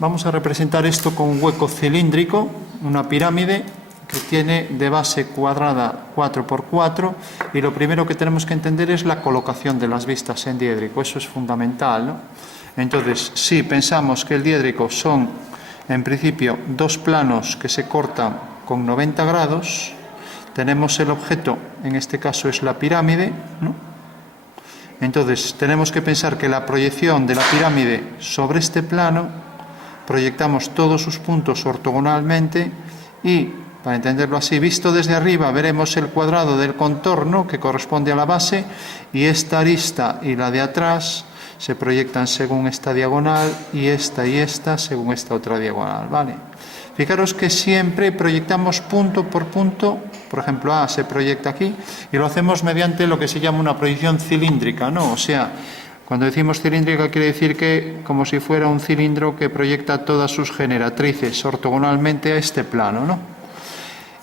Vamos a representar esto con un hueco cilíndrico, una pirámide que tiene de base cuadrada 4×4, y lo primero que tenemos que entender es la colocación de las vistas en diédrico. Eso es fundamental, ¿no? Entonces, si pensamos que el diédrico son, en principio, dos planos que se cortan con 90 grados, tenemos el objeto, en este caso es la pirámide, ¿no? Entonces, tenemos que pensar que la proyección de la pirámide sobre este plano, proyectamos todos sus puntos ortogonalmente y, para entenderlo así, visto desde arriba, veremos el cuadrado del contorno que corresponde a la base, y esta arista y la de atrás se proyectan según esta diagonal y esta según esta otra diagonal, ¿vale? Fijaros que siempre proyectamos punto por punto. Por ejemplo, A se proyecta aquí y lo hacemos mediante lo que se llama una proyección cilíndrica, ¿no? O sea, cuando decimos cilíndrica quiere decir que como si fuera un cilindro que proyecta todas sus generatrices ortogonalmente a este plano, ¿no?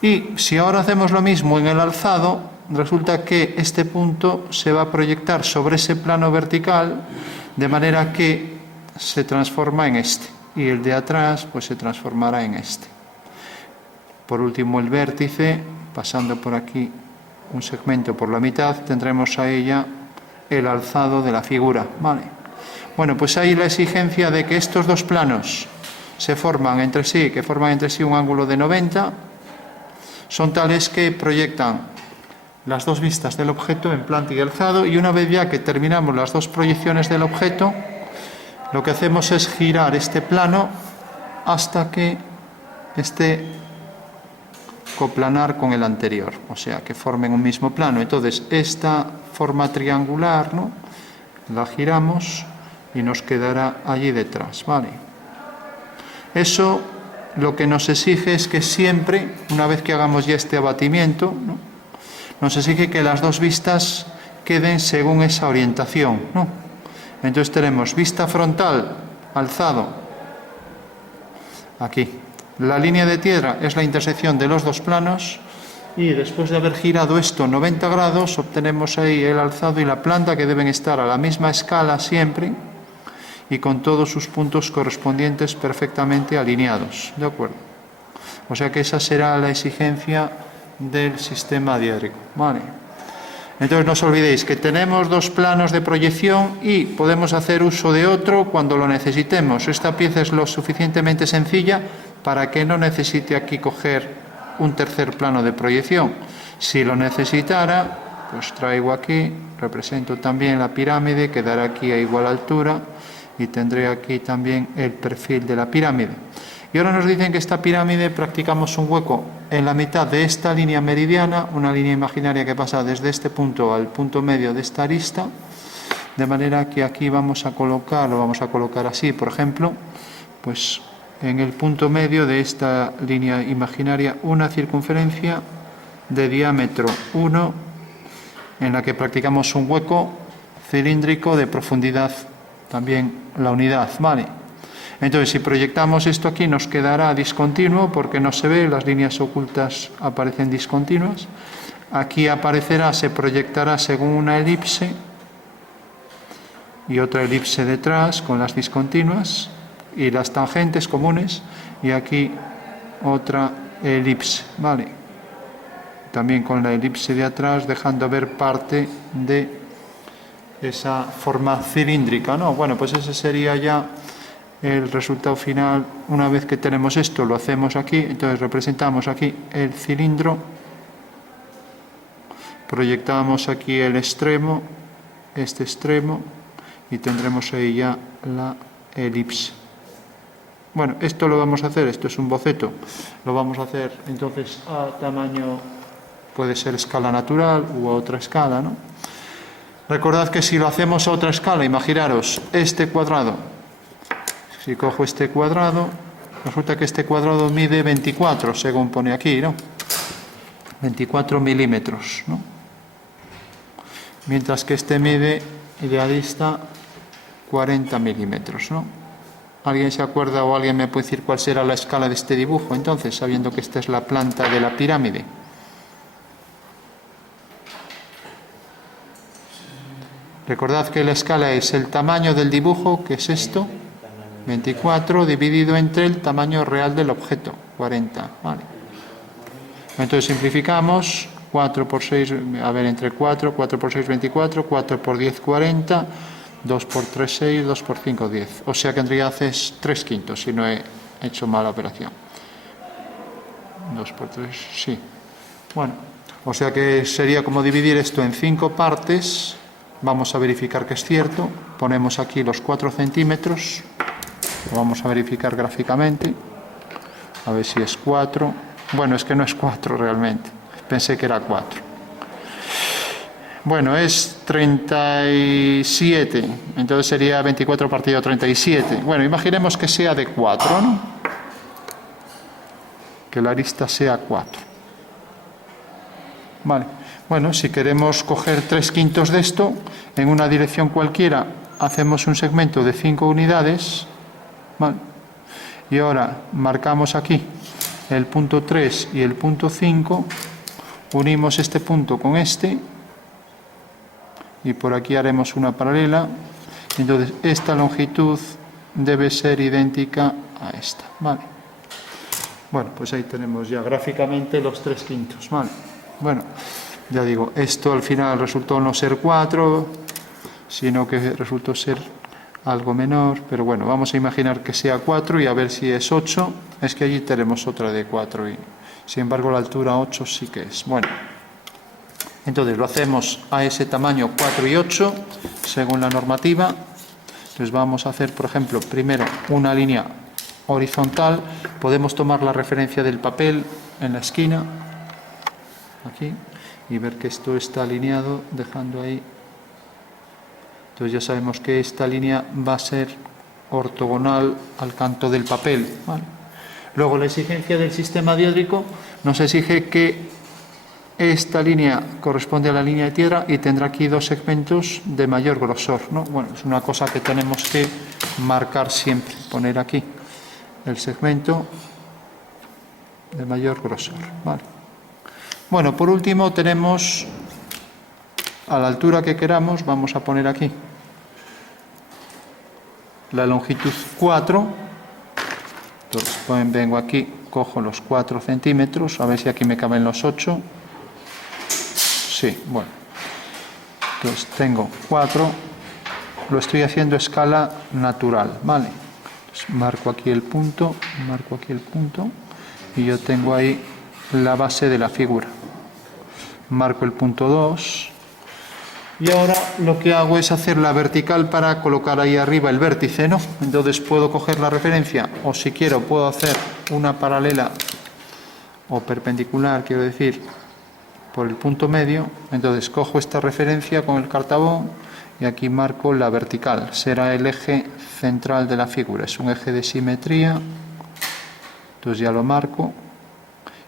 Y si ahora hacemos lo mismo en el alzado, resulta que este punto se va a proyectar sobre ese plano vertical de manera que se transforma en este, y el de atrás pues se transformará en este. Por último, el vértice, pasando por aquí un segmento por la mitad, tendremos a ella el alzado de la figura, ¿vale? Bueno, pues hay la exigencia de que estos dos planos se forman entre sí, que forman entre sí un ángulo de 90, son tales que proyectan las dos vistas del objeto en planta y alzado, y una vez ya que terminamos las dos proyecciones del objeto, lo que hacemos es girar este plano hasta que esté coplanar con el anterior, o sea, que formen un mismo plano. Entonces, esta forma triangular, ¿no?, la giramos y nos quedará allí detrás, ¿vale? Eso lo que nos exige es que siempre, una vez que hagamos ya este abatimiento, ¿no?, nos exige que las dos vistas queden según esa orientación, ¿no? Entonces tenemos vista frontal, alzado, aquí. La línea de tierra es la intersección de los dos planos, y después de haber girado esto 90 grados, obtenemos ahí el alzado y la planta, que deben estar a la misma escala siempre y con todos sus puntos correspondientes perfectamente alineados, ¿de acuerdo? O sea que esa será la exigencia del sistema diédrico, ¿vale? Entonces no os olvidéis que tenemos dos planos de proyección y podemos hacer uso de otro cuando lo necesitemos. Esta pieza es lo suficientemente sencilla para que no necesite aquí coger un tercer plano de proyección. Si lo necesitara, pues traigo aquí, represento también la pirámide, quedará aquí a igual altura y tendré aquí también el perfil de la pirámide. Y ahora nos dicen que esta pirámide practicamos un hueco en la mitad de esta línea meridiana, una línea imaginaria que pasa desde este punto al punto medio de esta arista, de manera que aquí vamos a colocar, lo vamos a colocar así, por ejemplo, pues en el punto medio de esta línea imaginaria, una circunferencia de diámetro 1, en la que practicamos un hueco cilíndrico de profundidad, también la unidad, ¿vale? Entonces, si proyectamos esto aquí, nos quedará discontinuo porque no se ve, las líneas ocultas aparecen discontinuas. Aquí aparecerá, se proyectará según una elipse y otra elipse detrás con las discontinuas y las tangentes comunes, y aquí otra elipse, ¿vale? También con la elipse de atrás, dejando ver parte de esa forma cilíndrica, ¿no? Bueno, pues ese sería ya el resultado final. Una vez que tenemos esto, lo hacemos aquí. Entonces representamos aquí el cilindro, proyectamos aquí el extremo, este extremo, y tendremos ahí ya la elipse. Bueno, esto lo vamos a hacer, esto es un boceto, lo vamos a hacer entonces a tamaño, puede ser escala natural u a otra escala, ¿no? Recordad que si lo hacemos a otra escala, imaginaros este cuadrado. Si cojo este cuadrado, resulta que este cuadrado mide 24, según pone aquí, ¿no? 24 milímetros, ¿no? Mientras que este mide, idealista, 40 milímetros, ¿no? ¿Alguien se acuerda o alguien me puede decir cuál será la escala de este dibujo, entonces, sabiendo que esta es la planta de la pirámide? Recordad que la escala es el tamaño del dibujo, que es esto, 24 dividido entre el tamaño real del objeto, 40. Vale. Entonces simplificamos, 4 por 6, a ver, entre 4 por 6, 24, 4 por 10, 40, 2 por 3, 6, 2 por 5, 10. O sea que en realidad es 3/5, si no he hecho mal la operación. 2 por 3, sí. Bueno, o sea que sería como dividir esto en 5 partes. Vamos a verificar que es cierto. Ponemos aquí los 4 centímetros. Lo vamos a verificar gráficamente. A ver si es 4. Bueno, es que no es 4 realmente. Pensé que era 4. Bueno, es 37. Entonces sería 24 partido 37. Bueno, imaginemos que sea de 4, ¿no? Que la arista sea 4. Vale. Bueno, si queremos coger 3/5 de esto, en una dirección cualquiera, hacemos un segmento de 5 unidades. Vale. Y ahora marcamos aquí el punto 3 y el punto 5. Unimos este punto con este. Y por aquí haremos una paralela. Entonces, esta longitud debe ser idéntica a esta. Vale. Bueno, pues ahí tenemos ya gráficamente los 3/5. Vale. Bueno, ya digo, esto al final resultó no ser 4, sino que resultó ser algo menor, pero bueno, vamos a imaginar que sea 4 y a ver si es 8. Es que allí tenemos otra de 4 y sin embargo la altura 8 sí que es. Bueno, entonces lo hacemos a ese tamaño 4 y 8 según la normativa. Entonces vamos a hacer, por ejemplo, primero una línea horizontal. Podemos tomar la referencia del papel en la esquina, aquí, y ver que esto está alineado, dejando ahí. Entonces ya sabemos que esta línea va a ser ortogonal al canto del papel. ¿Vale? Luego la exigencia del sistema diédrico nos exige que esta línea corresponde a la línea de tierra y tendrá aquí 2 segmentos de mayor grosor, ¿no? Bueno, es una cosa que tenemos que marcar siempre, poner aquí el segmento de mayor grosor. ¿Vale? Bueno, por último tenemos a la altura que queramos, vamos a poner aquí la longitud 4. Entonces vengo aquí, cojo los 4 centímetros, a ver si aquí me caben los 8. Sí, bueno. Entonces tengo 4, lo estoy haciendo a escala natural, ¿vale? Entonces, marco aquí el punto, y yo tengo ahí la base de la figura. Marco el punto 2 y ahora lo que hago es hacer la vertical para colocar ahí arriba el vértice, ¿no? Entonces puedo coger la referencia o si quiero puedo hacer una paralela o perpendicular, quiero decir, por el punto medio. Entonces cojo esta referencia con el cartabón y aquí marco la vertical. Será el eje central de la figura, es un eje de simetría. Entonces ya lo marco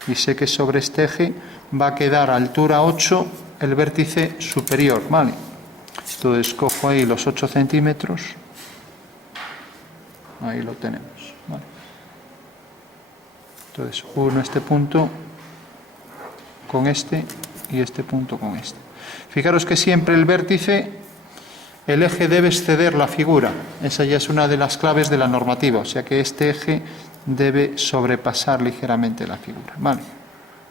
y sé que sobre este eje va a quedar a altura 8 el vértice superior, ¿vale? Entonces cojo ahí los 8 centímetros, ahí lo tenemos, ¿vale? Entonces uno este punto con este y este punto con este. Fijaros que siempre el vértice, el eje debe exceder la figura, esa ya es una de las claves de la normativa, o sea que este eje debe sobrepasar ligeramente la figura, ¿vale?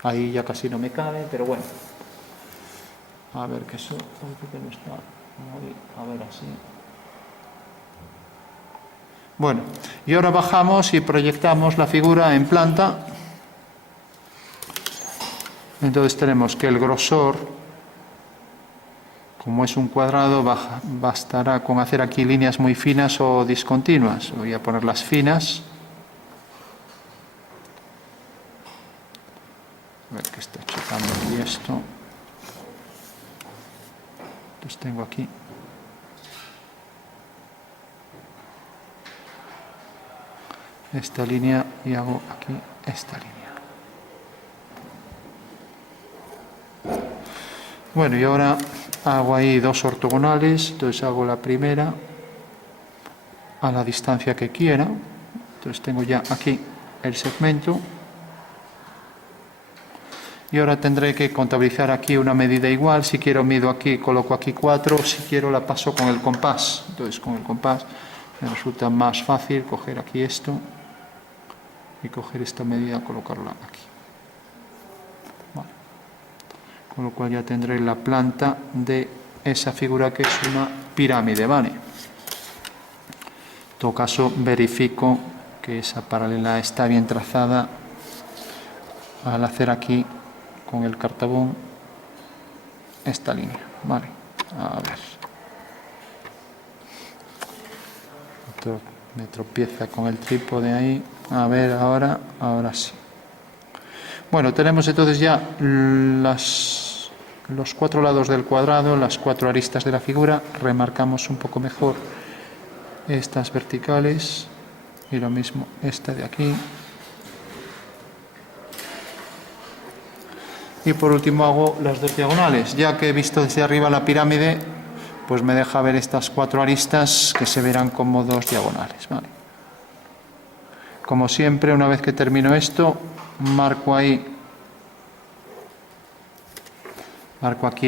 Ahí ya casi no me cabe, pero bueno. A ver, que eso parece que no está muy... A ver, así. Bueno, y ahora bajamos y proyectamos la figura en planta. Entonces tenemos que el grosor, como es un cuadrado, bastará con hacer aquí líneas muy finas o discontinuas. Voy a ponerlas finas. A ver que está chocando aquí esto. Entonces tengo aquí. Esta línea y hago aquí esta línea. Bueno, y ahora hago ahí 2 ortogonales. Entonces hago la primera a la distancia que quiera. Entonces tengo ya aquí el segmento. Y ahora tendré que contabilizar aquí una medida igual. Si quiero mido aquí, coloco aquí 4. Si quiero la paso con el compás. Entonces con el compás Me resulta más fácil coger aquí esto y coger esta medida, colocarla aquí. Vale. Con lo cual ya tendré la planta de esa figura que es una pirámide, ¿vale? En todo caso, verifico que esa paralela está bien trazada al hacer aquí con el cartabón esta línea, ¿vale? A ver. Me tropieza con el trípode ahí. A ver, ahora sí. Bueno, tenemos entonces ya los 4 lados del cuadrado, las 4 aristas de la figura. Remarcamos un poco mejor estas verticales y lo mismo esta de aquí. Y por último hago las 2 diagonales. Ya que he visto desde arriba la pirámide, pues me deja ver estas 4 aristas que se verán como 2 diagonales, ¿vale? Como siempre, una vez que termino esto, marco aquí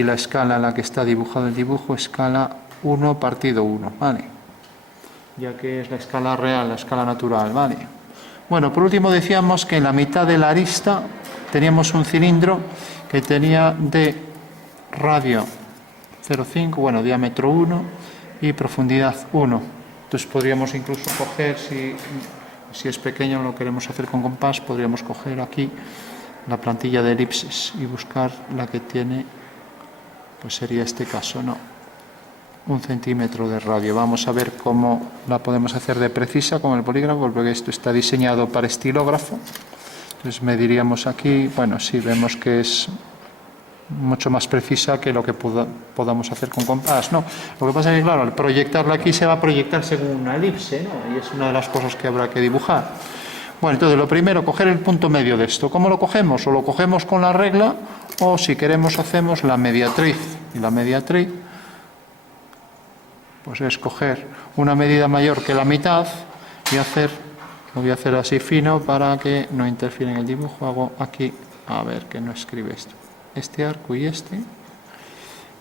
la escala en la que está dibujado el dibujo, escala 1 partido 1, ¿vale? Ya que es la escala real, la escala natural, ¿vale? Bueno, por último decíamos que en la mitad de la arista teníamos un cilindro que tenía de radio 0,5, bueno, diámetro 1 y profundidad 1. Entonces podríamos incluso coger, si es pequeño, lo queremos hacer con compás, podríamos coger aquí la plantilla de elipses y buscar la que tiene, pues sería este caso, ¿no? 1 centímetro de radio. Vamos a ver cómo la podemos hacer de precisa con el bolígrafo, porque esto está diseñado para estilógrafo. Entonces mediríamos aquí, bueno, sí, vemos que es mucho más precisa que lo que podamos hacer con compás, ¿no? Lo que pasa es que, claro, al proyectarla aquí se va a proyectar según una elipse, ¿no? Y es una de las cosas que habrá que dibujar. Bueno, entonces lo primero, coger el punto medio de esto. ¿Cómo lo cogemos? O lo cogemos con la regla, o si queremos hacemos la mediatriz. Y la mediatriz, pues es coger una medida mayor que la mitad y lo voy a hacer así fino para que no interfiera en el dibujo. Hago aquí, a ver que no escribe esto, este arco y este,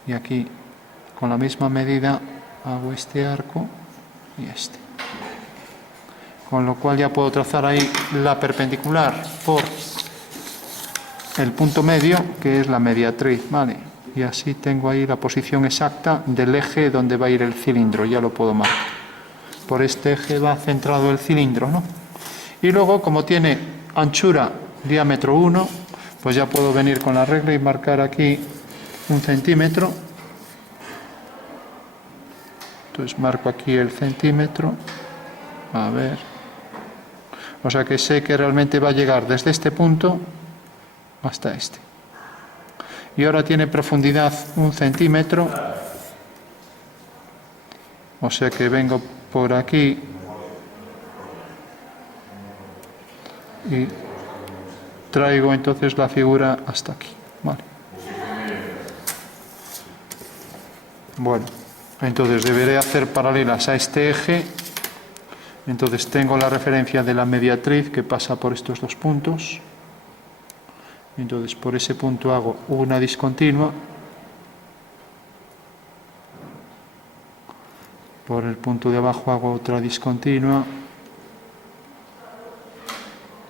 y aquí con la misma medida hago este arco y este, con lo cual ya puedo trazar ahí la perpendicular por el punto medio, que es la mediatriz, ¿vale? Y así tengo ahí la posición exacta del eje donde va a ir el cilindro, ya lo puedo marcar. Por este eje va centrado el cilindro, ¿no? Y luego, como tiene anchura diámetro 1, pues ya puedo venir con la regla y marcar aquí 1 centímetro. Entonces marco aquí el centímetro. A ver. O sea que sé que realmente va a llegar desde este punto hasta este. Y ahora tiene profundidad 1 centímetro. O sea que vengo por aquí y traigo entonces la figura hasta aquí. Vale. Bueno, entonces deberé hacer paralelas a este eje. Entonces tengo la referencia de la mediatriz que pasa por estos 2 puntos. Entonces por ese punto hago una discontinua. Por el punto de abajo hago otra discontinua.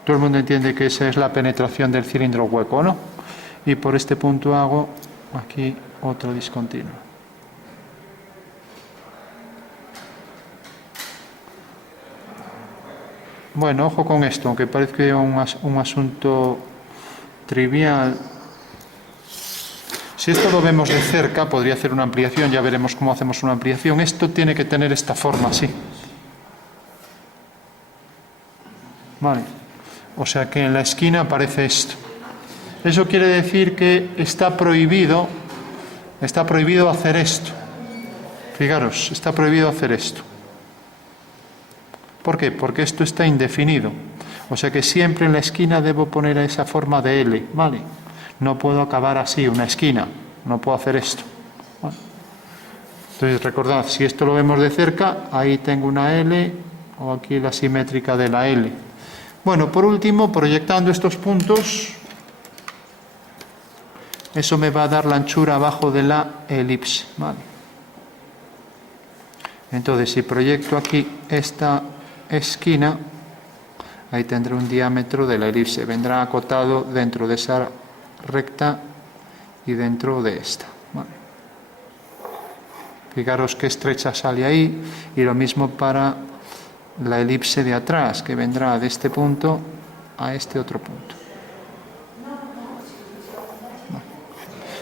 Todo el mundo entiende que esa es la penetración del cilindro hueco, ¿no? Y por este punto hago aquí otra discontinua. Bueno, ojo con esto, aunque parezca un asunto trivial. Si esto lo vemos de cerca, podría hacer una ampliación, ya veremos cómo hacemos una ampliación. Esto tiene que tener esta forma así. Vale. O sea que en la esquina aparece esto. Eso quiere decir que está prohibido hacer esto. Fijaros, está prohibido hacer esto. ¿Por qué? Porque esto está indefinido. O sea que siempre en la esquina debo poner esa forma de L, ¿vale? No puedo acabar así, una esquina. No puedo hacer esto. ¿Vale? Entonces recordad, si esto lo vemos de cerca, ahí tengo una L, o aquí la simétrica de la L. Bueno, por último, proyectando estos puntos, eso me va a dar la anchura abajo de la elipse, ¿vale? Entonces, si proyecto aquí esta esquina, ahí tendré un diámetro de la elipse. Vendrá acotado dentro de esa recta y dentro de esta. Vale. Fijaros qué estrecha sale ahí, y lo mismo para la elipse de atrás, que vendrá de este punto a este otro punto.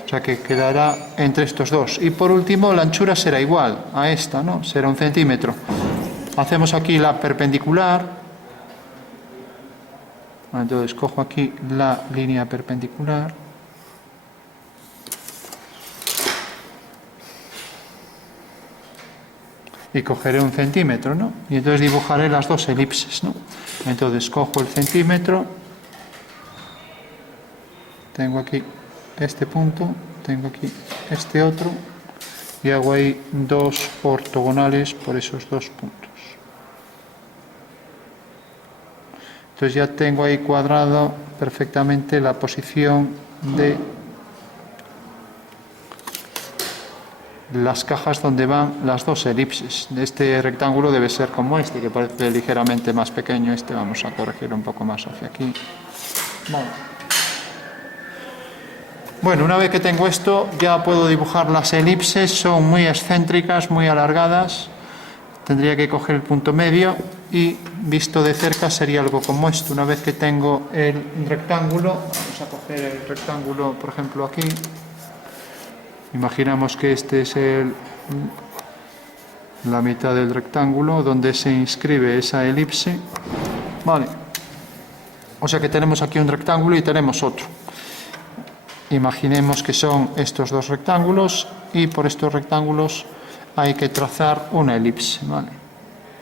O sea que quedará entre estos dos. Y por último, la anchura será igual a esta, ¿no? Será 1 centímetro. Hacemos aquí la perpendicular. Entonces cojo aquí la línea perpendicular. Y cogeré 1 centímetro, ¿no? Y entonces dibujaré las dos elipses, ¿no? Entonces cojo el centímetro. Tengo aquí este punto, tengo aquí este otro, y hago ahí 2 ortogonales por esos 2 puntos. Entonces ya tengo ahí cuadrado perfectamente la posición de las cajas donde van las dos elipses. Este rectángulo debe ser como este, que parece ligeramente más pequeño. Este vamos a corregir un poco más hacia aquí. Vale. Bueno, una vez que tengo esto, ya puedo dibujar las elipses. Son muy excéntricas, muy alargadas. Tendría que coger el punto medio y, visto de cerca, sería algo como esto. Una vez que tengo el rectángulo, vamos a coger el rectángulo, por ejemplo, aquí. Imaginamos que este es la mitad del rectángulo donde se inscribe esa elipse. Vale. O sea que tenemos aquí un rectángulo y tenemos otro. Imaginemos que son estos dos rectángulos, y por estos rectángulos hay que trazar una elipse, ¿vale?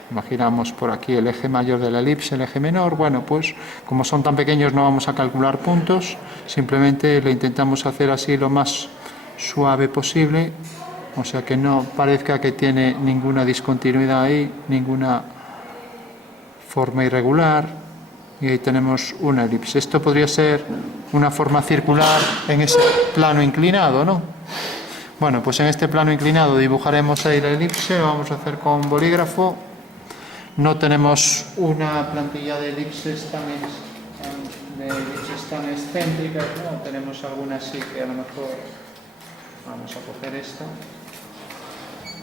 Imaginamos por aquí el eje mayor de la elipse, el eje menor. Bueno, pues como son tan pequeños no vamos a calcular puntos, simplemente le intentamos hacer así lo más suave posible, o sea que no parezca que tiene ninguna discontinuidad ahí, ninguna forma irregular. Y ahí tenemos una elipse. Esto podría ser una forma circular en ese plano inclinado, ¿no? Bueno, pues en este plano inclinado dibujaremos ahí la elipse. Lo vamos a hacer con bolígrafo. No tenemos una plantilla de elipses tan excéntricas, ¿no? Tenemos algunas sí que a lo mejor... Vamos a coger esta.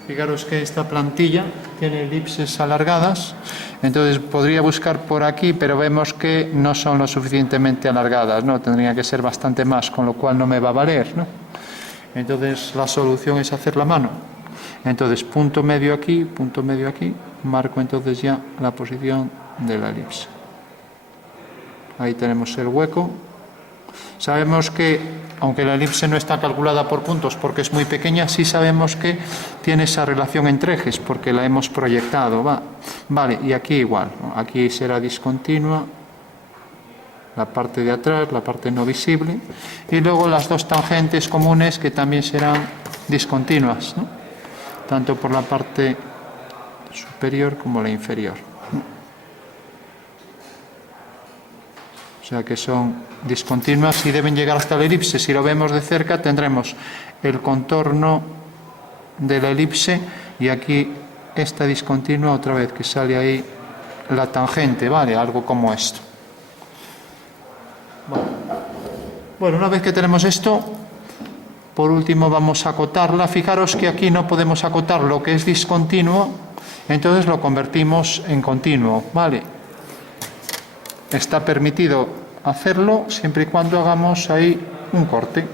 Fijaros que esta plantilla tiene elipses alargadas, entonces podría buscar por aquí, pero vemos que no son lo suficientemente alargadas, ¿no? Tendría que ser bastante más, con lo cual no me va a valer, ¿no? Entonces la solución es hacer la mano. Entonces punto medio aquí, marco entonces ya la posición de la elipse. Ahí tenemos el hueco. Sabemos que, aunque la elipse no está calculada por puntos porque es muy pequeña, sí sabemos que tiene esa relación entre ejes porque la hemos proyectado. Vale, y aquí igual, ¿no? Aquí será discontinua la parte de atrás, la parte no visible, y luego las dos tangentes comunes que también serán discontinuas, ¿no? Tanto por la parte superior como la inferior. O sea que son discontinuas y deben llegar hasta la elipse. Si lo vemos de cerca tendremos el contorno de la elipse y aquí esta discontinua otra vez que sale ahí la tangente, ¿vale? Algo como esto. Bueno, una vez que tenemos esto, por último vamos a acotarla. Fijaros que aquí no podemos acotar lo que es discontinuo, entonces lo convertimos en continuo, ¿vale? Está permitido hacerlo siempre y cuando hagamos ahí un corte.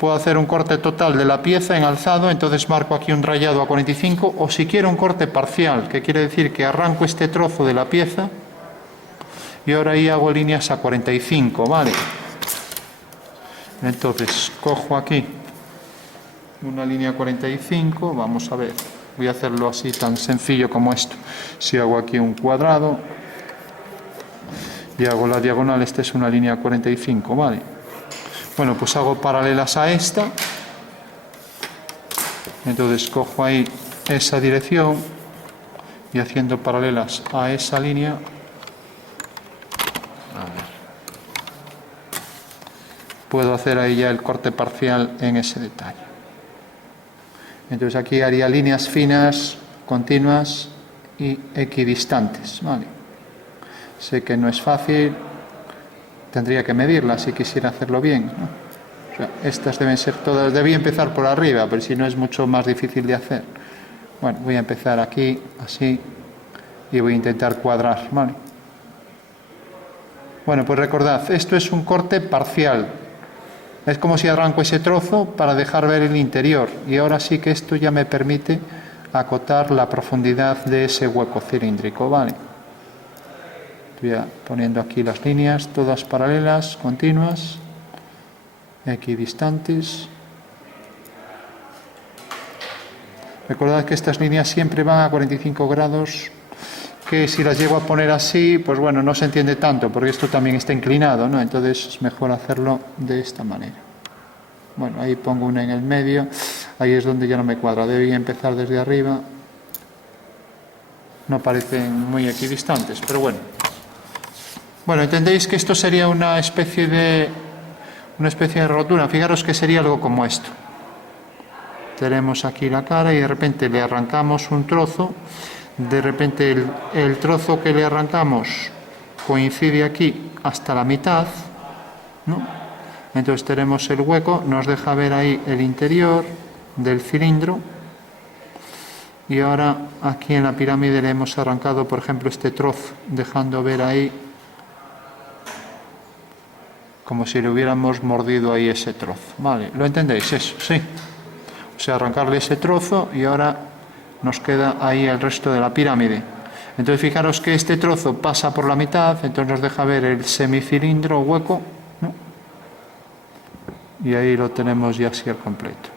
Puedo hacer un corte total de la pieza en alzado, entonces marco aquí un rayado a 45, o si quiero un corte parcial, que quiere decir que arranco este trozo de la pieza y ahora ahí hago líneas a 45, ¿vale? Entonces cojo aquí una línea 45, vamos a ver, voy a hacerlo así tan sencillo como esto. Si hago aquí un cuadrado y hago la diagonal, esta es una línea 45, ¿vale? Bueno, pues hago paralelas a esta, entonces cojo ahí esa dirección y haciendo paralelas a esa línea, puedo hacer ahí ya el corte parcial en ese detalle. Entonces aquí haría líneas finas, continuas y equidistantes, ¿vale? Sé que no es fácil, tendría que medirlas si quisiera hacerlo bien, ¿no? O sea, estas deben ser todas, debía empezar por arriba, pero si no es mucho más difícil de hacer. Bueno, voy a empezar aquí, así, y voy a intentar cuadrar, ¿vale? Bueno, pues recordad, esto es un corte parcial. Es como si arranco ese trozo para dejar ver el interior, y ahora sí que esto ya me permite acotar la profundidad de ese hueco cilíndrico, ¿vale? Estoy poniendo aquí las líneas, todas paralelas, continuas, equidistantes. Recordad que estas líneas siempre van a 45 grados, que si las llego a poner así, pues bueno, no se entiende tanto, porque esto también está inclinado, ¿no? Entonces es mejor hacerlo de esta manera. Bueno, ahí pongo una en el medio, ahí es donde ya no me cuadra, debía empezar desde arriba. No parecen muy equidistantes, pero bueno. Bueno, entendéis que esto sería una especie de rotura. Fijaros que sería algo como esto. Tenemos aquí la cara y de repente le arrancamos un trozo. De repente el trozo que le arrancamos coincide aquí hasta la mitad, ¿no? Entonces tenemos el hueco, nos deja ver ahí el interior del cilindro. Y ahora aquí en la pirámide le hemos arrancado, por ejemplo, este trozo, dejando ver ahí como si le hubiéramos mordido ahí ese trozo. ¿Vale? ¿Lo entendéis eso? Sí. O sea, arrancarle ese trozo y ahora nos queda ahí el resto de la pirámide. Entonces fijaros que este trozo pasa por la mitad, entonces nos deja ver el semicilindro hueco, ¿no? Y ahí lo tenemos ya así al completo.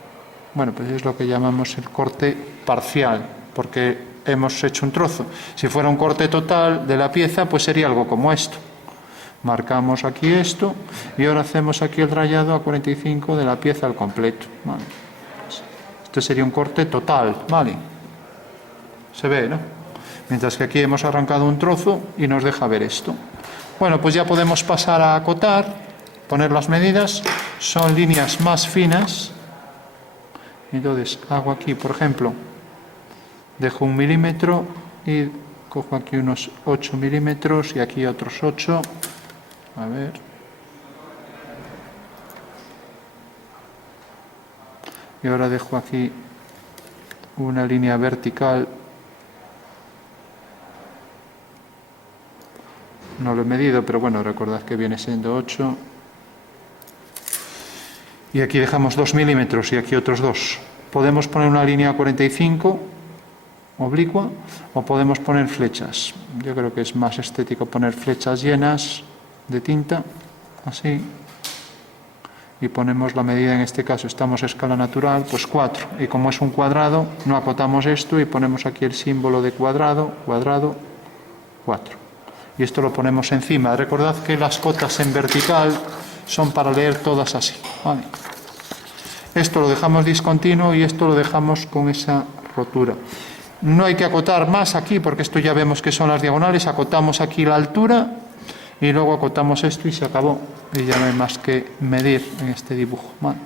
Bueno, pues es lo que llamamos el corte parcial, porque hemos hecho un trozo. Si fuera un corte total de la pieza, pues sería algo como esto. Marcamos aquí esto y ahora hacemos aquí el rayado a 45 de la pieza al completo. ¿Vale? Este sería un corte total, ¿vale? Se ve, ¿no? Mientras que aquí hemos arrancado un trozo y nos deja ver esto. Bueno, pues ya podemos pasar a acotar, poner las medidas. Son líneas más finas. Entonces hago aquí, por ejemplo, dejo 1 milímetro y cojo aquí unos 8 milímetros y aquí otros 8. A ver. Y ahora dejo aquí una línea vertical. No lo he medido, pero bueno, recordad que viene siendo 8. Y aquí dejamos 2 milímetros y aquí otros 2. Podemos poner una línea 45 oblicua o podemos poner flechas. Yo creo que es más estético poner flechas llenas de tinta, así. Y ponemos la medida, en este caso estamos a escala natural, pues 4. Y como es un cuadrado, no acotamos esto y ponemos aquí el símbolo de cuadrado, cuadrado, 4. Y esto lo ponemos encima. Recordad que las cotas en vertical son para leer todas así, ¿vale? Esto lo dejamos discontinuo y esto lo dejamos con esa rotura. No hay que acotar más aquí porque esto ya vemos que son las diagonales. Acotamos aquí la altura y luego acotamos esto y se acabó. Y ya no hay más que medir en este dibujo, ¿vale?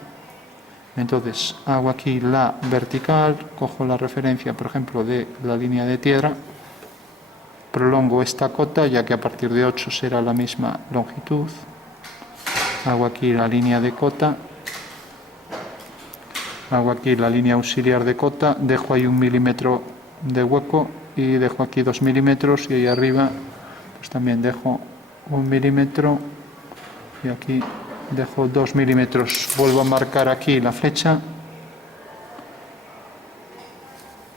Entonces hago aquí la vertical, cojo la referencia, por ejemplo, de la línea de tierra, prolongo esta cota ya que a partir de 8 será la misma longitud. Hago aquí la línea de cota, hago aquí la línea auxiliar de cota, dejo ahí 1 milímetro de hueco y dejo aquí 2 milímetros y ahí arriba pues también dejo 1 milímetro y aquí dejo 2 milímetros. Vuelvo a marcar aquí la flecha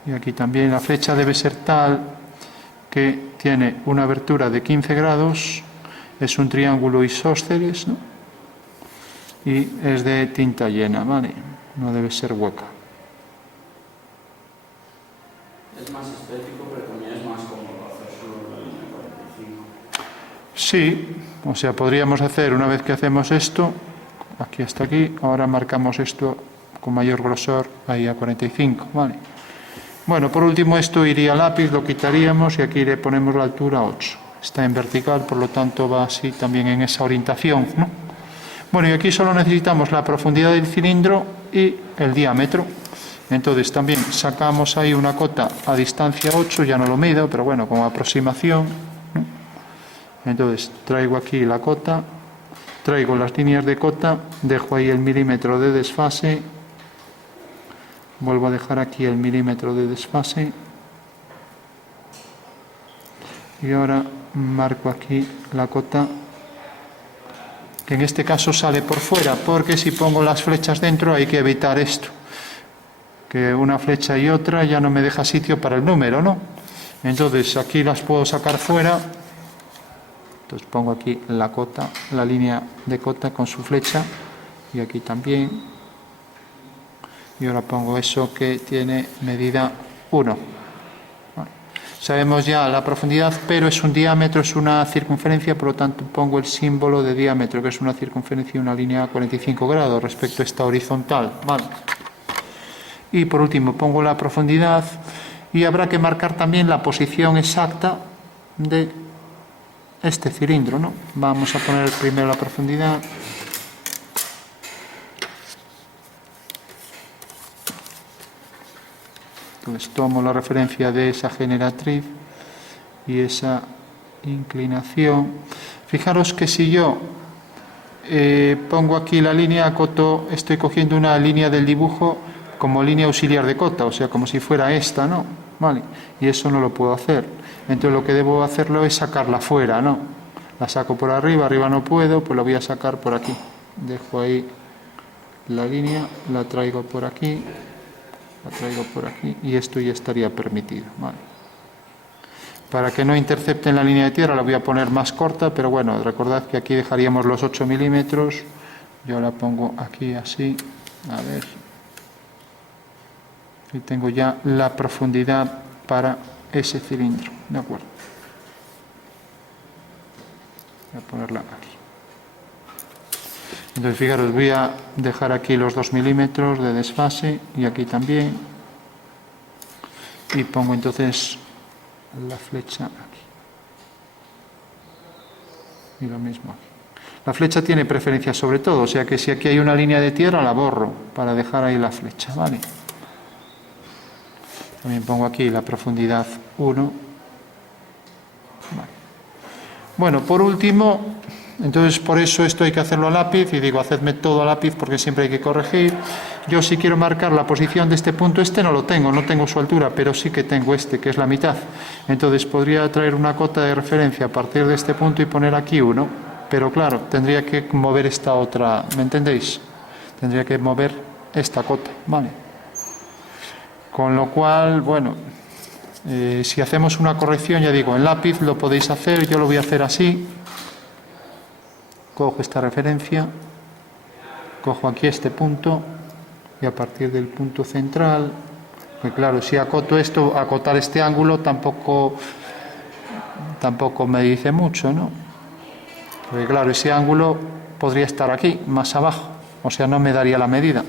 y aquí también la flecha debe ser tal que tiene una abertura de 15 grados, es un triángulo isósceles, ¿no? Y es de tinta llena, ¿vale? No debe ser hueca. Es más estético, pero también es más cómodo hacer solo la línea 45. Sí, o sea, podríamos hacer, una vez que hacemos esto, aquí hasta aquí, ahora marcamos esto con mayor grosor ahí a 45, ¿vale? Bueno, por último esto iría a lápiz, lo quitaríamos y aquí le ponemos la altura 8. Está en vertical, por lo tanto va así también en esa orientación, ¿no? Bueno, y aquí solo necesitamos la profundidad del cilindro y el diámetro. Entonces también sacamos ahí una cota a distancia 8, ya no lo mido, pero bueno, como aproximación, ¿no? Entonces traigo aquí la cota, traigo las líneas de cota, dejo ahí el milímetro de desfase, vuelvo a dejar aquí el milímetro de desfase y ahora marco aquí la cota, que en este caso sale por fuera, porque si pongo las flechas dentro hay que evitar esto, que una flecha y otra ya no me deja sitio para el número, ¿no? Entonces aquí las puedo sacar fuera. Entonces pongo aquí la cota, la línea de cota con su flecha, y aquí también. Y ahora pongo eso que tiene medida 1. Bueno, sabemos ya la profundidad, pero es un diámetro, es una circunferencia, por lo tanto pongo el símbolo de diámetro, que es una circunferencia y una línea a 45 grados respecto a esta horizontal. Vale. Y por último pongo la profundidad, y habrá que marcar también la posición exacta de este cilindro, ¿no? Vamos a poner primero la profundidad. Entonces tomo la referencia de esa generatriz y esa inclinación. Fijaros que si yo pongo aquí la línea, acoto, estoy cogiendo una línea del dibujo como línea auxiliar de cota, o sea, como si fuera esta, ¿no? Vale, y eso no lo puedo hacer. Entonces lo que debo hacerlo es sacarla fuera, ¿no? La saco por arriba, arriba no puedo, pues la voy a sacar por aquí. Dejo ahí la línea, la traigo por aquí, la traigo por aquí, y esto ya estaría permitido, ¿vale? Para que no intercepten la línea de tierra la voy a poner más corta, pero bueno, recordad que aquí dejaríamos los 8 milímetros. Yo la pongo aquí así, a ver. Y tengo ya la profundidad para ese cilindro, ¿de acuerdo? Voy a ponerla aquí. Entonces, fijaros, voy a dejar aquí los 2 milímetros de desfase y aquí también. Y pongo entonces la flecha aquí. Y lo mismo aquí. La flecha tiene preferencia sobre todo, o sea que si aquí hay una línea de tierra la borro para dejar ahí la flecha, ¿vale? También pongo aquí la profundidad 1. Vale. Bueno, por último, entonces por eso esto hay que hacerlo a lápiz, y digo, hacedme todo a lápiz porque siempre hay que corregir. Yo si quiero marcar la posición de este punto, este no lo tengo, no tengo su altura, pero sí que tengo este, que es la mitad. Entonces podría traer una cota de referencia a partir de este punto y poner aquí 1, pero claro, tendría que mover esta otra, ¿me entendéis? Tendría que mover esta cota, ¿vale? Con lo cual, bueno, si hacemos una corrección, ya digo, en lápiz lo podéis hacer, yo lo voy a hacer así. Cojo esta referencia, cojo aquí este punto, y a partir del punto central, pues claro, si acoto esto, acotar este ángulo tampoco me dice mucho, ¿no? Porque claro, ese ángulo podría estar aquí, más abajo, o sea, no me daría la medida.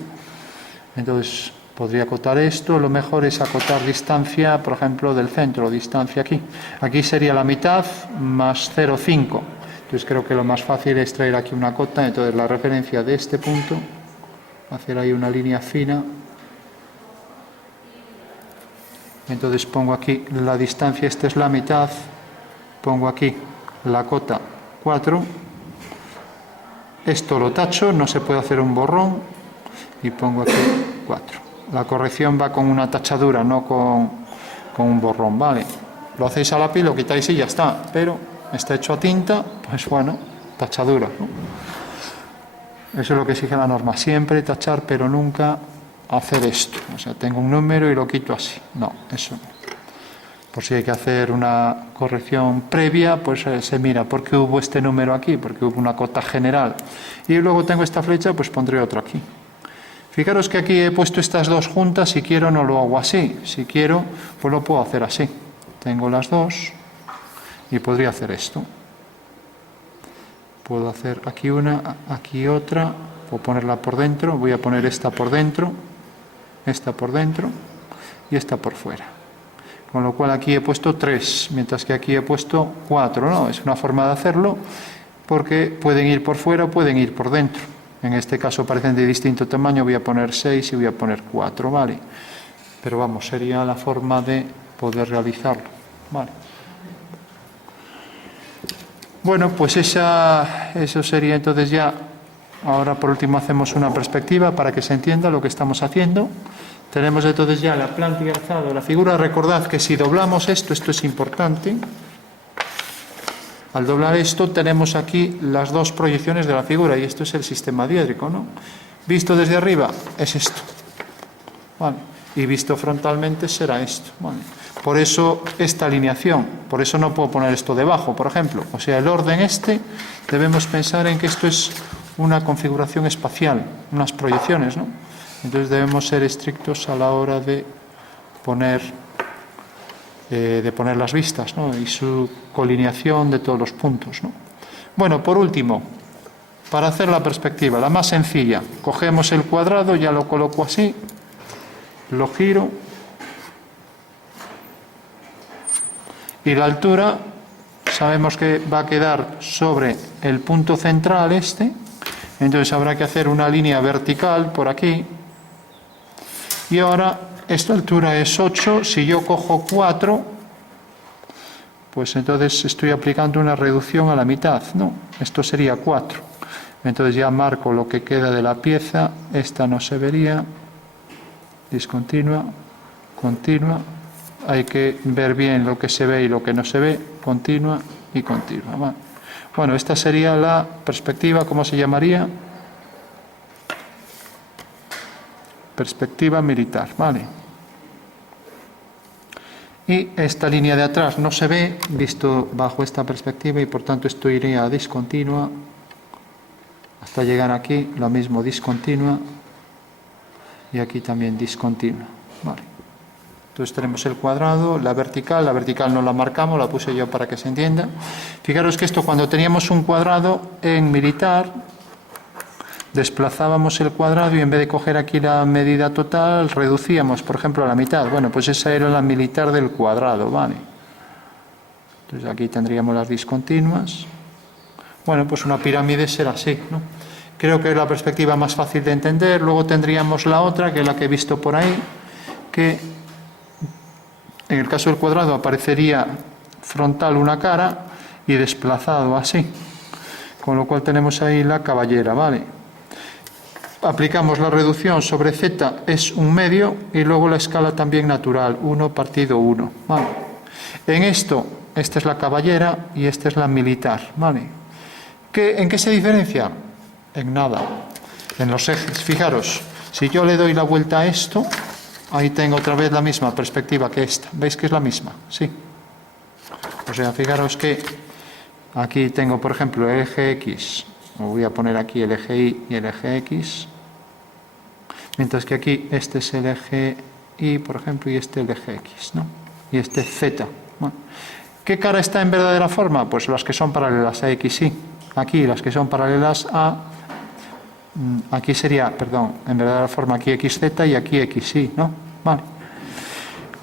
Entonces podría acotar esto, lo mejor es acotar distancia, por ejemplo, del centro, distancia aquí. Aquí sería la mitad más 0,5. Entonces creo que lo más fácil es traer aquí una cota, entonces la referencia de este punto, hacer ahí una línea fina. Entonces pongo aquí la distancia, esta es la mitad, pongo aquí la cota 4. Esto lo tacho, no se puede hacer un borrón, y pongo aquí 4. La corrección va con una tachadura, no con un borrón, ¿vale? Lo hacéis a lápiz, lo quitáis y ya está, pero está hecho a tinta, pues bueno, tachadura, ¿no? Eso es lo que exige la norma, siempre tachar, pero nunca hacer esto. O sea, tengo un número y lo quito así. No, eso no. Por si hay que hacer una corrección previa, pues se mira por qué hubo este número aquí, porque hubo una cota general. Y luego tengo esta flecha, pues pondré otro aquí. Fijaros que aquí he puesto estas dos juntas, si quiero no lo hago así, si quiero pues lo puedo hacer así. Tengo las dos y podría hacer esto. Puedo hacer aquí una, aquí otra, puedo ponerla por dentro, voy a poner esta por dentro y esta por fuera. Con lo cual aquí he puesto 3, mientras que aquí he puesto 4, ¿no? Es una forma de hacerlo porque pueden ir por fuera o pueden ir por dentro. En este caso parecen de distinto tamaño, voy a poner 6 y voy a poner 4, ¿vale? Pero vamos, sería la forma de poder realizarlo, ¿vale? Bueno, pues eso sería entonces ya. Ahora por último hacemos una perspectiva para que se entienda lo que estamos haciendo. Tenemos entonces ya la planta y alzado de la figura. Recordad que si doblamos esto es importante. Al doblar esto tenemos aquí las dos proyecciones de la figura y esto es el sistema diédrico, ¿no? Visto desde arriba es esto, ¿vale? Y visto frontalmente será esto, ¿vale? Por eso esta alineación, por eso no puedo poner esto debajo, por ejemplo. O sea, el orden debemos pensar en que esto es una configuración espacial, unas proyecciones, ¿no? Entonces debemos ser estrictos a la hora de poner las vistas, ¿no? Y su colineación de todos los puntos, ¿no? Bueno, por último, para hacer la perspectiva, la más sencilla, cogemos el cuadrado, ya lo coloco así, lo giro y la altura sabemos que va a quedar sobre el punto central entonces habrá que hacer una línea vertical por aquí y ahora esta altura es 8, si yo cojo 4 pues entonces estoy aplicando una reducción a la mitad, no, esto sería 4, entonces ya marco lo que queda de la pieza, esta no se vería, discontinua, continua, hay que ver bien lo que se ve y lo que no se ve, continua y continua. ¿Vale? Bueno, esta sería la perspectiva, ¿cómo se llamaría? Perspectiva militar, ¿vale? Y esta línea de atrás no se ve visto bajo esta perspectiva y por tanto esto iría a discontinua hasta llegar aquí, lo mismo discontinua y aquí también discontinua, ¿vale? Entonces tenemos el cuadrado, la vertical no la marcamos, la puse yo para que se entienda. Fijaros que esto cuando teníamos un cuadrado en militar, desplazábamos el cuadrado y en vez de coger aquí la medida total, reducíamos, por ejemplo, a la mitad. Bueno, pues esa era la militar del cuadrado, ¿vale? Entonces aquí tendríamos las discontinuas. Bueno, pues una pirámide será así, ¿no? Creo que es la perspectiva más fácil de entender. Luego tendríamos la otra, que es la que he visto por ahí, que en el caso del cuadrado aparecería frontal una cara y desplazado así. Con lo cual tenemos ahí la caballera, ¿vale? Aplicamos la reducción sobre z es 1/2 y luego la escala también natural, 1 partido 1, ¿vale? En esto, esta es la caballera y esta es la militar, ¿vale? ¿En qué se diferencia? En nada, en los ejes. Fijaros, si yo le doy la vuelta a esto, ahí tengo otra vez la misma perspectiva que esta. ¿Veis que es la misma? Sí. O sea, fijaros que aquí tengo, por ejemplo, el eje X. Voy a poner aquí el eje Y y el eje X. Mientras que aquí este es el eje Y, por ejemplo, y este el eje X, ¿no? Y este Z. Bueno, ¿qué cara está en verdadera forma? Pues las que son paralelas a X, Y. Aquí las que son paralelas a... Aquí sería, perdón, en verdadera forma aquí XZ y aquí XY, ¿no? Vale.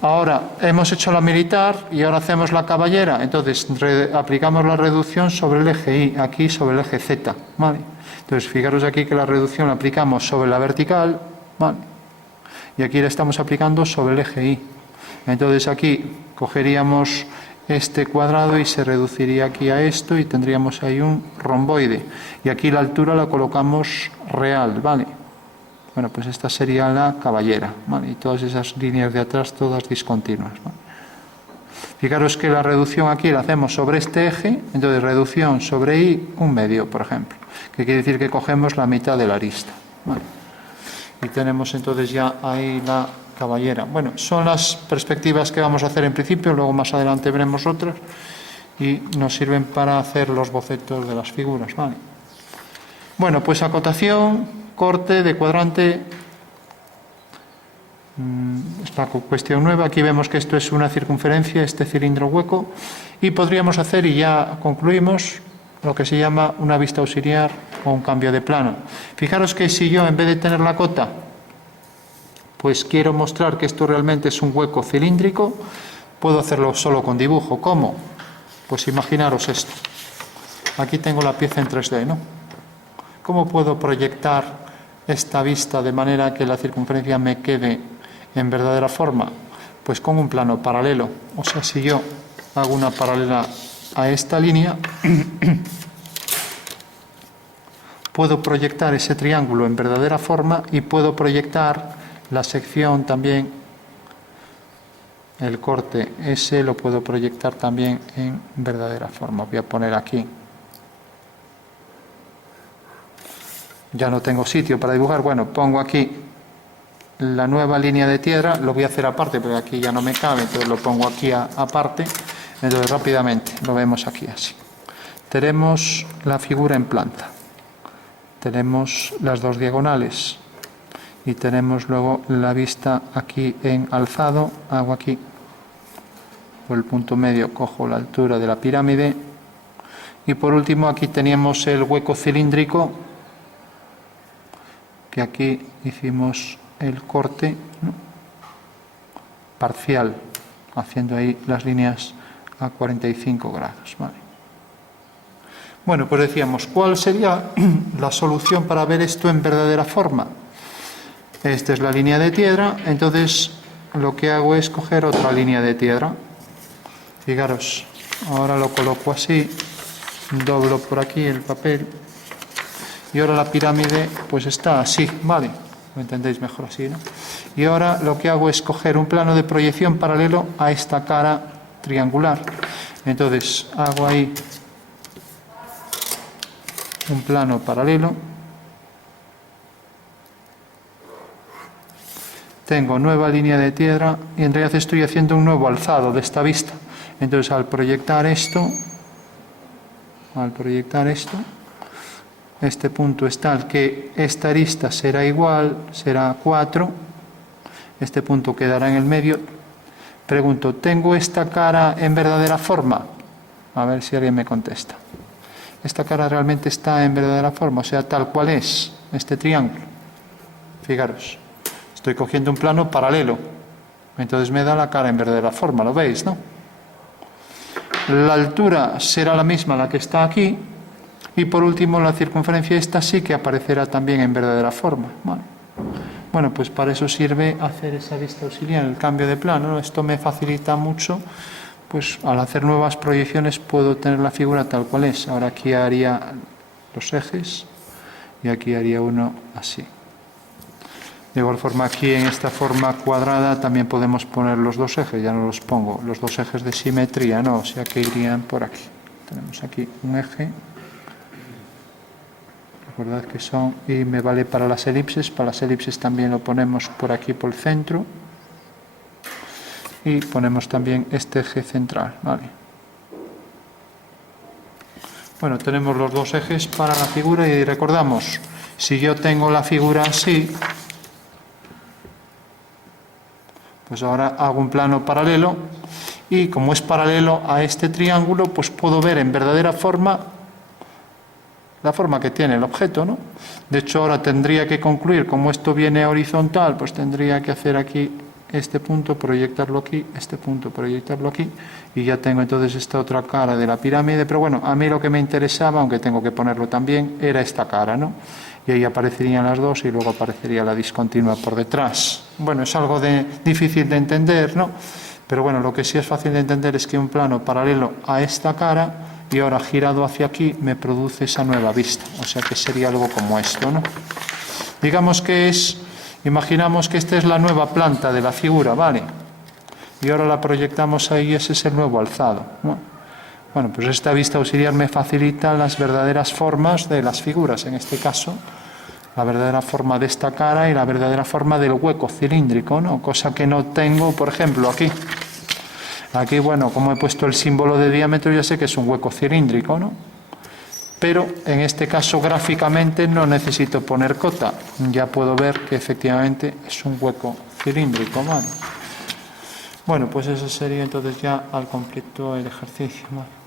Ahora hemos hecho la militar y ahora hacemos la caballera. Entonces aplicamos la reducción sobre el eje Y, aquí sobre el eje Z, ¿vale? Entonces fijaros aquí que la reducción la aplicamos sobre la vertical, ¿vale? Y aquí la estamos aplicando sobre el eje Y. Entonces aquí cogeríamos este cuadrado y se reduciría aquí a esto y tendríamos ahí un romboide. Y aquí la altura la colocamos real, ¿vale? Bueno, pues esta sería la caballera, ¿vale? Y todas esas líneas de atrás, todas discontinuas, ¿vale? Fijaros que la reducción aquí la hacemos sobre este eje, entonces reducción sobre Y 1/2, por ejemplo, que quiere decir que cogemos la mitad de la arista, ¿vale? Y tenemos entonces ya ahí la caballera. Bueno, son las perspectivas que vamos a hacer en principio, luego más adelante veremos otras y nos sirven para hacer los bocetos de las figuras, ¿vale? Bueno, pues acotación, corte de cuadrante, esta cuestión nueva. Aquí vemos que esto es una circunferencia, este cilindro hueco, y podríamos hacer, y ya concluimos, lo que se llama una vista auxiliar o un cambio de plano. Fijaros que si yo en vez de tener la cota pues quiero mostrar que esto realmente es un hueco cilíndrico, puedo hacerlo solo con dibujo. ¿Cómo? Pues imaginaros esto. Aquí tengo la pieza en 3D, ¿no? ¿Cómo puedo proyectar esta vista de manera que la circunferencia me quede en verdadera forma? Pues con un plano paralelo. O sea, si yo hago una paralela a esta línea, puedo proyectar ese triángulo en verdadera forma y puedo proyectar la sección también, el corte ese lo puedo proyectar también en verdadera forma. Voy a poner aquí. Ya no tengo sitio para dibujar. Bueno, pongo aquí la nueva línea de tierra. Lo voy a hacer aparte, pero aquí ya no me cabe, entonces lo pongo aquí aparte. Entonces rápidamente lo vemos aquí así. Tenemos la figura en planta. Tenemos las dos diagonales. Y tenemos luego la vista aquí en alzado. Hago aquí, por el punto medio, cojo la altura de la pirámide. Y por último aquí teníamos el hueco cilíndrico, que aquí hicimos el corte, ¿no?, parcial, haciendo ahí las líneas a 45 grados. ¿Vale? Bueno, pues decíamos, ¿cuál sería la solución para ver esto en verdadera forma? Esta es la línea de tierra, entonces lo que hago es coger otra línea de tierra. Fijaros, ahora lo coloco así, doblo por aquí el papel y ahora la pirámide pues está así, ¿vale? Lo entendéis mejor así, ¿no? Y ahora lo que hago es coger un plano de proyección paralelo a esta cara triangular. Entonces hago ahí un plano paralelo. Tengo nueva línea de tierra y en realidad estoy haciendo un nuevo alzado de esta vista. Entonces al proyectar esto, este punto es tal que esta arista será igual, será 4, este punto quedará en el medio. Pregunto, ¿tengo esta cara en verdadera forma? A ver si alguien me contesta. ¿Esta cara realmente está en verdadera forma? O sea, tal cual es este triángulo. Fijaros, estoy cogiendo un plano paralelo, entonces me da la cara en verdadera forma, ¿lo veis, no? La altura será la misma la que está aquí. Y por último, la circunferencia esta sí que aparecerá también en verdadera forma. ¿Vale? Bueno, pues para eso sirve hacer esa vista auxiliar, el cambio de plano, ¿no? Esto me facilita mucho, pues al hacer nuevas proyecciones puedo tener la figura tal cual es. Ahora aquí haría los ejes y aquí haría uno así. De igual forma aquí en esta forma cuadrada también podemos poner los dos ejes, ya no los pongo, los dos ejes de simetría, ¿no? O sea que irían por aquí. Tenemos aquí un eje. Recordad que son, y me vale para las elipses también lo ponemos por aquí por el centro y ponemos también este eje central, ¿vale? Bueno, tenemos los dos ejes para la figura y recordamos, si yo tengo la figura así, pues ahora hago un plano paralelo y como es paralelo a este triángulo, pues puedo ver en verdadera forma la forma que tiene el objeto, ¿no? De hecho, ahora tendría que concluir, como esto viene horizontal, pues tendría que hacer aquí este punto, proyectarlo aquí, este punto, proyectarlo aquí, y ya tengo entonces esta otra cara de la pirámide. Pero bueno, a mí lo que me interesaba, aunque tengo que ponerlo también, era esta cara, ¿no? Y ahí aparecerían las dos y luego aparecería la discontinua por detrás. Bueno, es algo difícil de entender, ¿no? Pero bueno, lo que sí es fácil de entender es que un plano paralelo a esta cara y ahora girado hacia aquí me produce esa nueva vista, o sea que sería algo como esto, ¿no? Digamos que imaginamos que esta es la nueva planta de la figura, ¿vale? Y ahora la proyectamos ahí, ese es el nuevo alzado, ¿no? Bueno, pues esta vista auxiliar me facilita las verdaderas formas de las figuras, en este caso la verdadera forma de esta cara y la verdadera forma del hueco cilíndrico, ¿no? Cosa que no tengo, por ejemplo, aquí. Aquí, bueno, como he puesto el símbolo de diámetro, ya sé que es un hueco cilíndrico, ¿no? Pero en este caso gráficamente no necesito poner cota. Ya puedo ver que efectivamente es un hueco cilíndrico, ¿vale? Bueno, pues eso sería entonces ya al completo el ejercicio, ¿vale?